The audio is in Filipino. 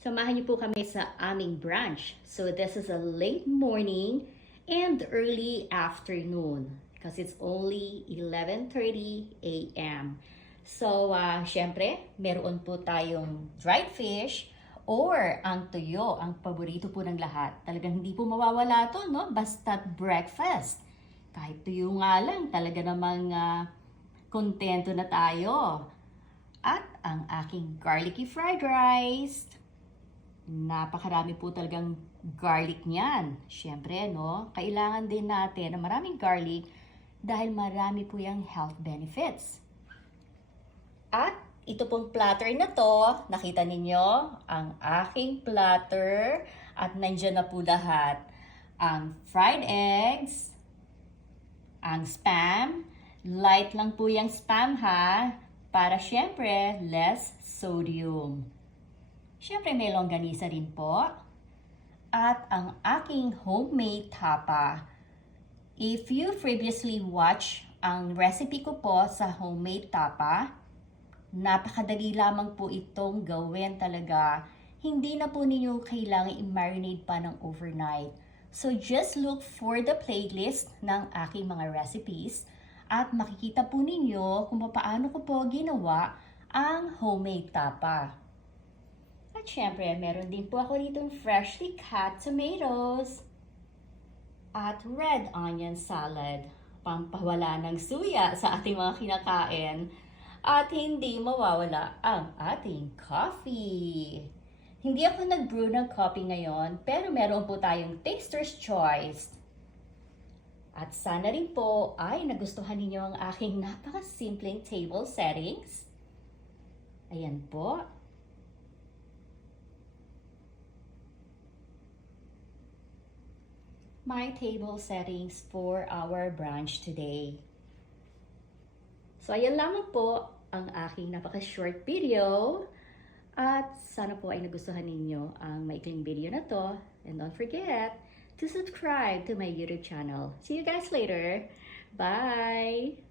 Samahan niyo po kami sa aming brunch. So this is a late morning and early afternoon because it's only 11:30 a.m. So syempre, meron po tayong dried fish or ang tuyo, ang paborito po ng lahat. Talagang hindi po mawawala to, no? Basta't breakfast. Kahit tuyo nga lang, talaga namang kontento na tayo. At ang aking garlicky fried rice. Napakarami po talagang garlic niyan. Siyempre, no? Kailangan din natin na maraming garlic dahil marami po yung health benefits. At ito pong platter na to, nakita ninyo, ang aking platter at nandiyan na po lahat. Ang fried eggs, ang spam, light lang po yung spam ha, para syempre less sodium. Syempre may longganisa rin po. At ang aking homemade tapa. If you previously watched ang recipe ko po sa homemade tapa, napakadali lamang po itong gawin talaga. Hindi na po ninyo kailangan i-marinate pa ng overnight. So just look for the playlist ng aking mga recipes at makikita po ninyo kung paano ko po ginawa ang homemade tapa. At syempre, meron din po ako ditong freshly cut tomatoes at red onion salad. Pampawala ng suya sa ating mga kinakain. At hindi mawawala ang ating coffee. Hindi ako nag-brew ng coffee ngayon, pero meron po tayong taster's choice. At sana rin po ay nagustuhan ninyo ang aking napakasimpleng table settings. Ayan po. My table settings for our brunch today. So ayan lamang po ang aking napaka-short video. At sana po ay nagustuhan ninyo ang maikling video na to. And don't forget to subscribe to my YouTube channel. See you guys later. Bye!